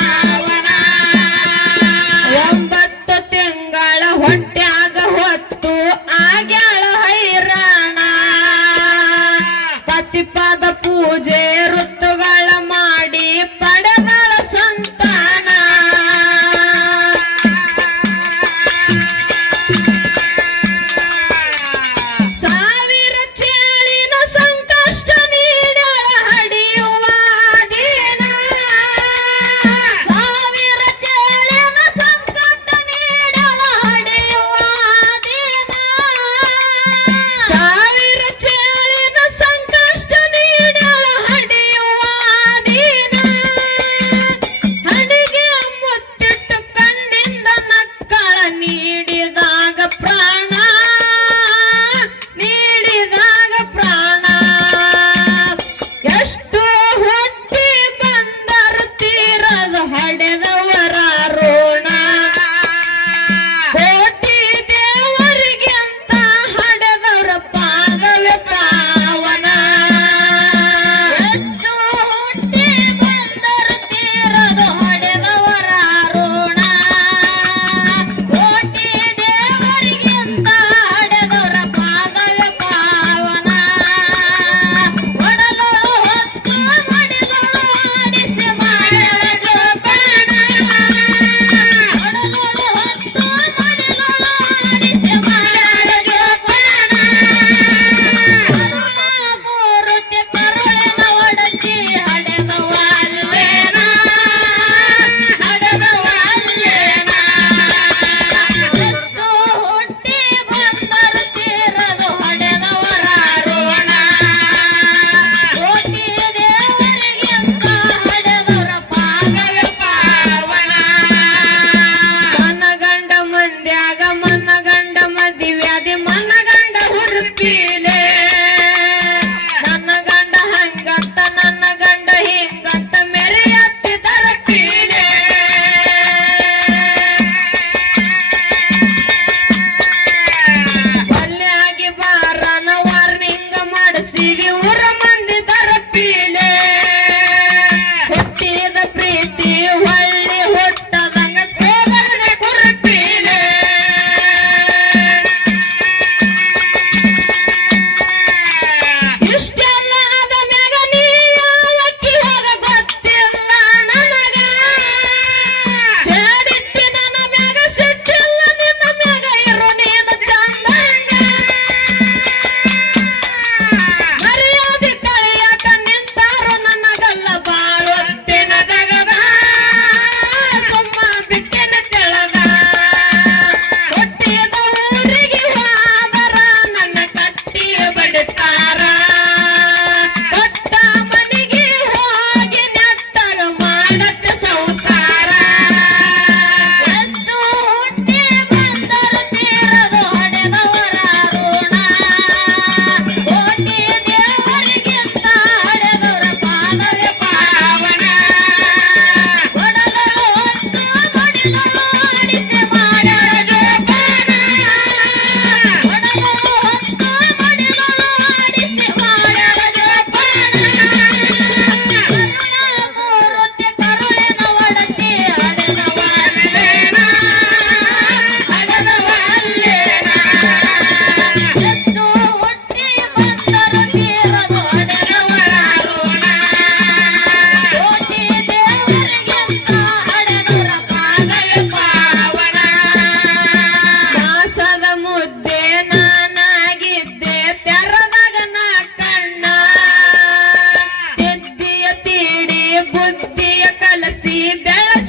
Bye. Dead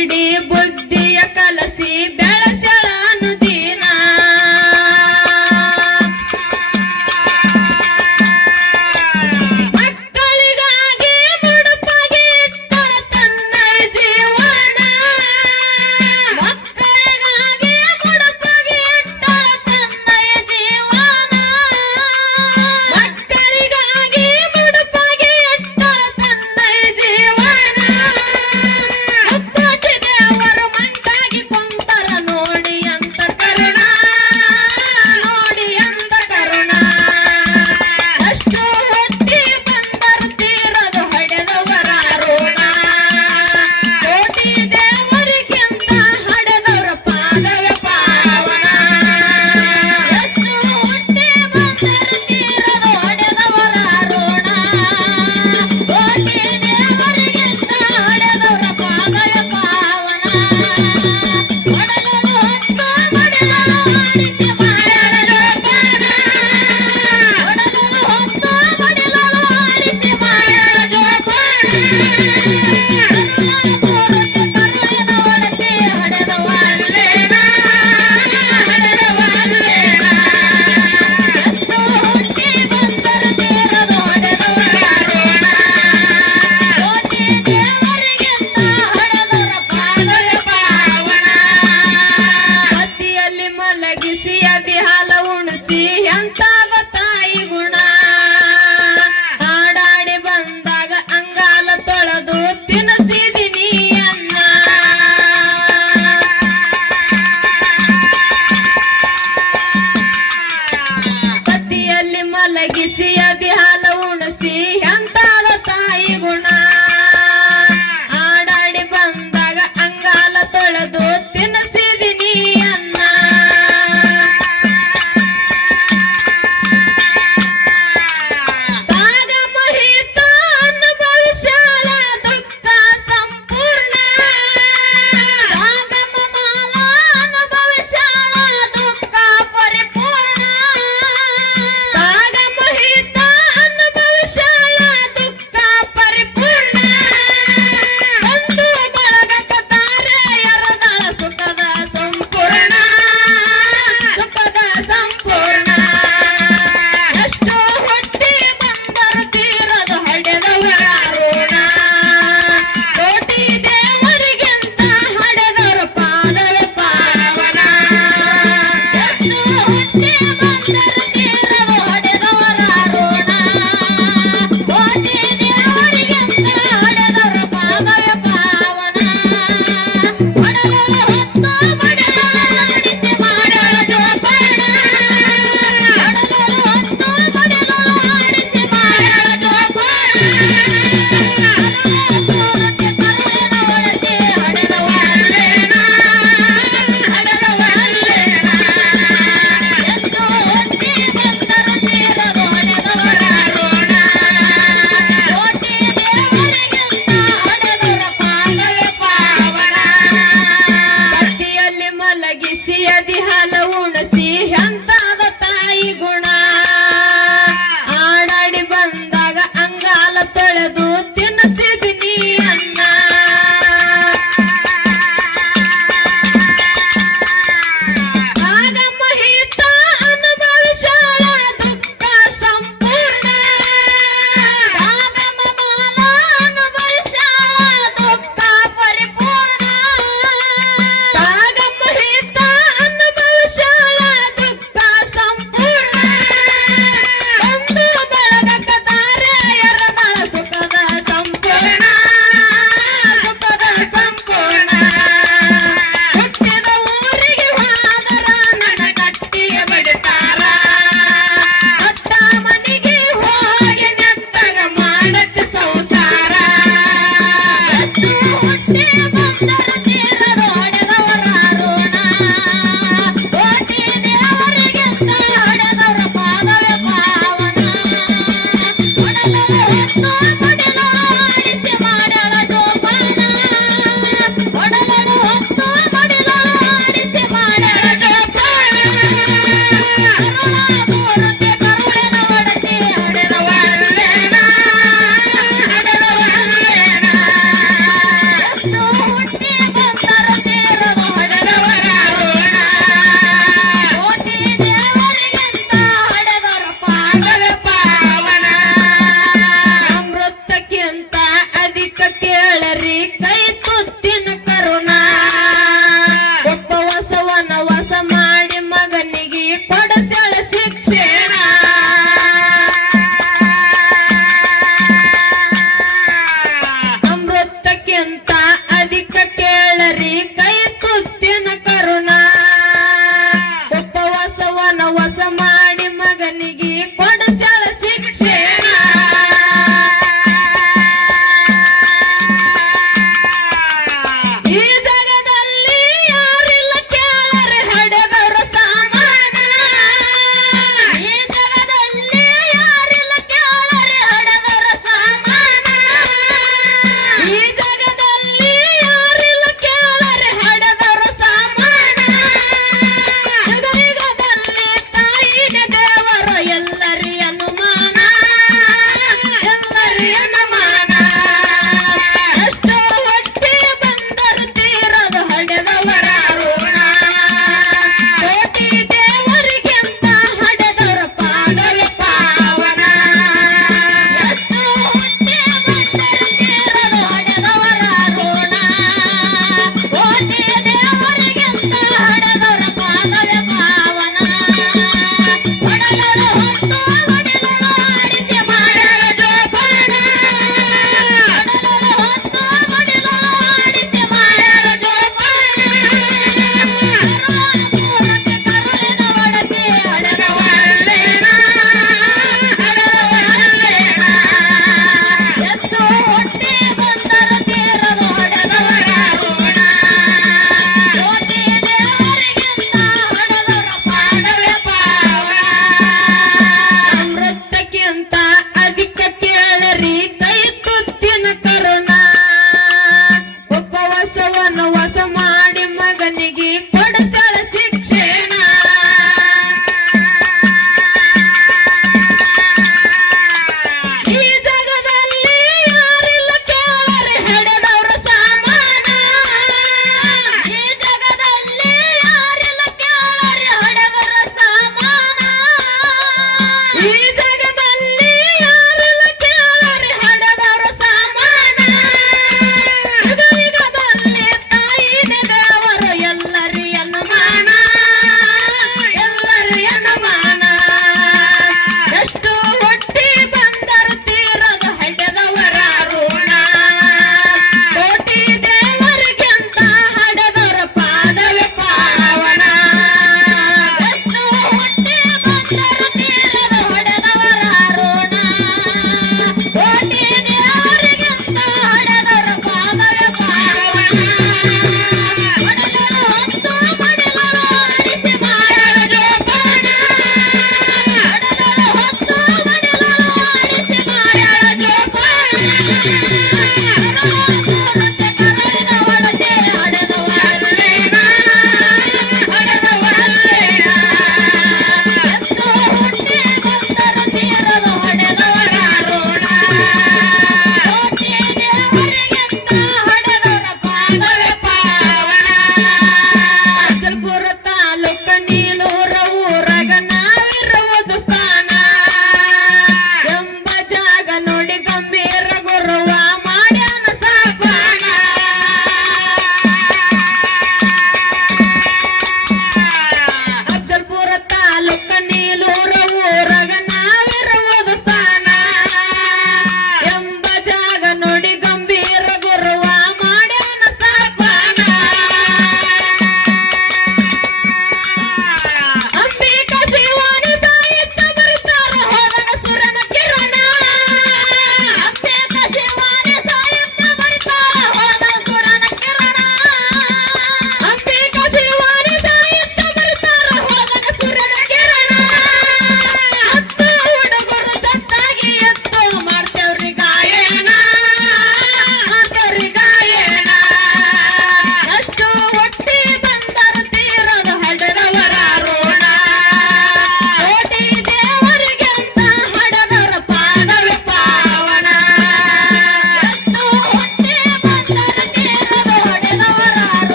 birthday